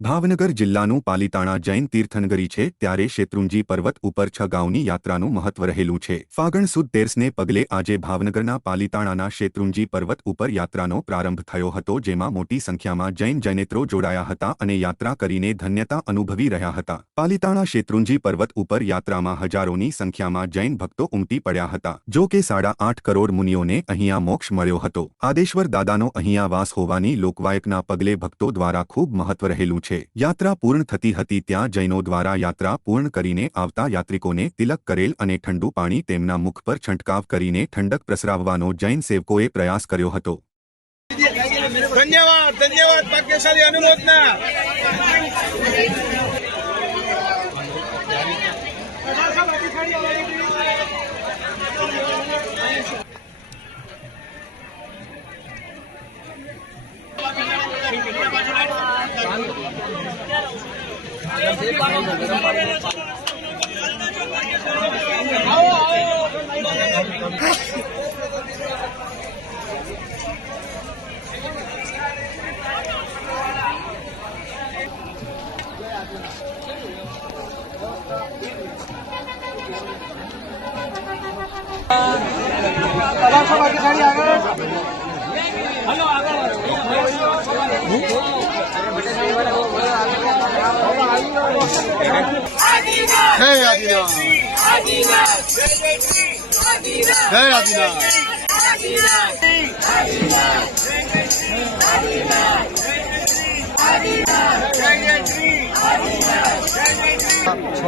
ભાવનગર જિલ્લાનું પાલિતાણા જૈન તીર્થનગરી છે, ત્યારે શેત્રુંજી પર્વત ઉપર 6 ગાંવની યાત્રાનું મહત્વ રહેલું છે। ફાગણ સુદ 13ને પગલે આજે ભાવનગરના પાલિતાણાના શેત્રુંજી પર્વત ઉપર યાત્રાનો પ્રારંભ થયો હતો, જેમાં મોટી સંખ્યામાં જૈન જૈનેત્રો જોડાયા હતા અને યાત્રા કરીને ધન્યતા અનુભવી રહ્યા હતા। પાલિતાણા શેત્રુંજી પર્વત ઉપર યાત્રામાં હજારોની સંખ્યામાં જૈન ભક્તો ઉમટી પડ્યા હતા। જો કે 8.5 કરોડ મુનિઓને અહીંયા મોક્ષ મળ્યો હતો। આદેશ્વર દાદાનો અહીંયા વાસ હોવાની લોકવાયકના પગલે ભક્તો દ્વારા ખૂબ મહત્વ રહેલું છે। યાત્રા પૂર્ણ થતી હતી ત્યાં જૈનો દ્વારા યાત્રા પૂર્ણ કરીને આવતા યાત્રિકોને તિલક કરેલ અને ઠંડુ પાણી તેમના મુખ પર છંટકાવ કરીને ઠંડક પ્રસરાવવાનો જૈન સેવકોએ પ્રયાસ કર્યો હતો। ધન્યવાદ ધન્યવાદ ભાગ્યશાળી અનુરોધના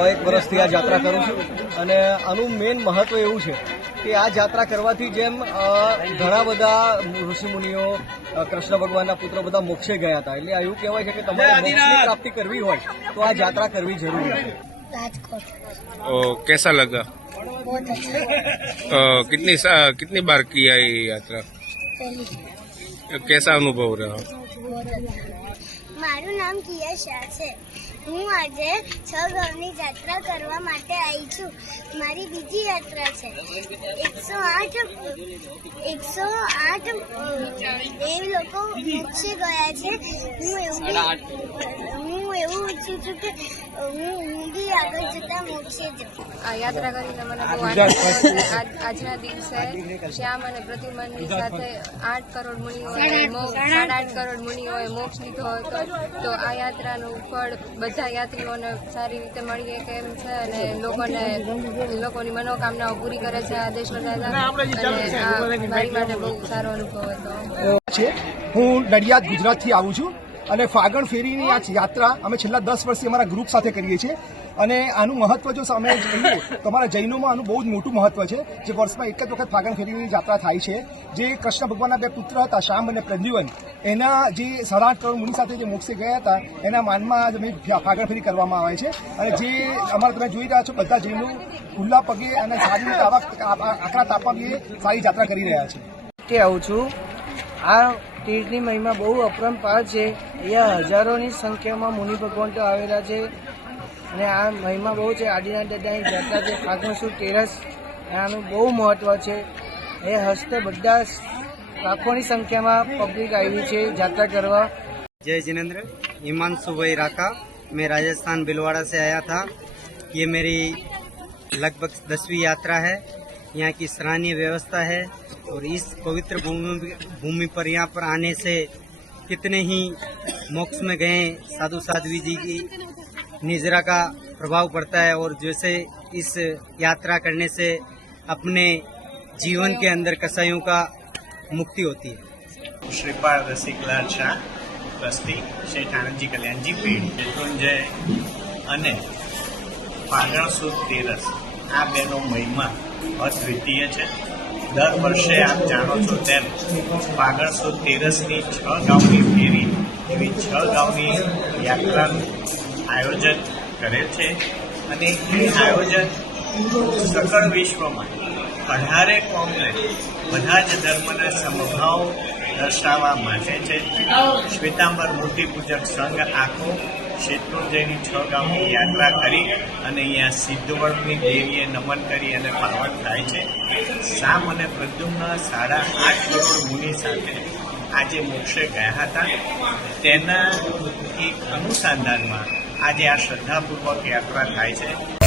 एक वर्षથી આ યાત્રા કરું છું અને આનું મેઇન મહત્વ એવું છે કે આ યાત્રા કરવાથી જેમ ઘણા બધા ઋષિમુનિઓ કૃષ્ણ ભગવાનના પુત્ર બધા મોક્ષે ગયા હતા, એટલે એવું કહેવાય છે કે તમારે મોક્ષની પ્રાપ્તિ કરવી હોય તો આ યાત્રા કરવી જરૂરી છે। कैसा लगा? बहुत अच्छा। कितनी बार किया ये यात्रा? कैसा अनुभव रहा? મારું નામ કિયા શાહ છે। હું આજે 6 ગાંવની યાત્રા કરવા માટે આવી છું। મારી બીજી યાત્રા છે। 108 એ લોકો મોક્ષે ગયા છે। હું એવું ઈચ્છું છું કે હું બી આગળ જતા મોક્ષે જાઉં। આ યાત્રા કરીને મને બહુ આનંદ થયો। આજના દિવસે શ્યામ અને પ્રદ્યુમનની સાથે 8 કરોડ મુનિઓએ 8.5 કરોડ મુનિઓએ મોક્ષ લીધો હતો, તો આ યાત્રાનું ફળ બધા યાત્રીઓને સારી રીતે મળી શકે એમ છે અને લોકોની મનોકામનાઓ પૂરી કરે છે આદેશ્વર દાદા, અને આ મારી માટે બહુ સારો અનુભવ હતો। હું નડિયાદ ગુજરાતથી આવું છું અને ફાગણ ફેરીની આ યાત્રા અમે છેલ્લા 10 વર્ષથી અમારા ગ્રુપ સાથે કરીએ છીએ અને આનું મહત્વ જો અમે જોઈએ તો અમારા જૈનોમાં આનું બહુ જ મોટું મહત્વ છે। જે વર્ષમાં એક જ વખત ફાગણ ફેરીની યાત્રા થાય છે। જે કૃષ્ણ ભગવાનના 2 પુત્ર હતા શ્યામ અને પ્રદ્યુમન, એના જે 8.5 કરોડ મુનિ સાથે જે મોક્ષે ગયા હતા એના માનમાં ફાગણ ફેરી કરવામાં આવે છે અને જે અમારા તમે જોઈ રહ્યા છો બધા જૈનો ખુલ્લા પગે અને સારી રીતે આકરા તાપમાં સારી યાત્રા કરી રહ્યા છે। કે આવું છું આ તીર્થની મહિમા બહુ અપરંપાર છે। અહીંયા હજારોની સંખ્યામાં મુનિ ભગવંતો આવેલા છે અને આ મહિમા બહુ છે। આદિનાથ દાદાની યાત્રા છે ફાગણ સુદ 13, આનું બહુ મહત્વ છે। એ હસ્તે બધા લાખોની સંખ્યામાં પબ્લિક આવી છે યાત્રા કરવા। जय जिनेंद्र, हिमांशु भाई राका, मैं राजस्थान भिलवाड़ा से आया था। ये मेरी लगभग 10वीं यात्रा है। यहाँ की सराहनीय व्यवस्था है और इस पवित्र भूमि पर यहाँ पर आने से कितने ही मोक्ष में गए साधु साध्वी जी की निजरा का प्रभाव पड़ता है और जैसे इस यात्रा करने से अपने जीवन के अंदर कसायों का मुक्ति होती है। श्रीपाल रसिकलाल शाह, ट्रस्टी શેઠ આનંદજી કલ્યાણજી પીઢ, શેત્રુંજય અને ફાગણ સુદ 13 આ બેનો મહિમા અદ્વિતીય છે। દર વર્ષે આપ જાણો છો તેમ ફાગણ સુદ 13ની 6 ગાંવની ફેરી એવી 6 ગાંવની યાત્રાનું આયોજન કરેલ છે અને એ આયોજન સકળ વિશ્વમાં 18 કોમને બધા જ ધર્મના સમભાવ દર્શાવવા માટે છે। શ્વેતાંબર મૂર્તિ પૂજક સંઘ આખો શેત્રુંજયની 6 ગામની યાત્રા કરી અને અહીંયા સિદ્ધવર્ણની દેવીએ નમન કરી અને પાવન થાય છે। શામ અને પ્રદ્યુમ્ન 8.5 કરોડ મુનિ સાથે આજે મોક્ષે ગયા હતા, તેના એક અનુસંધાનમાં આજે આ શ્રદ્ધાપૂર્વક યાત્રા થાય છે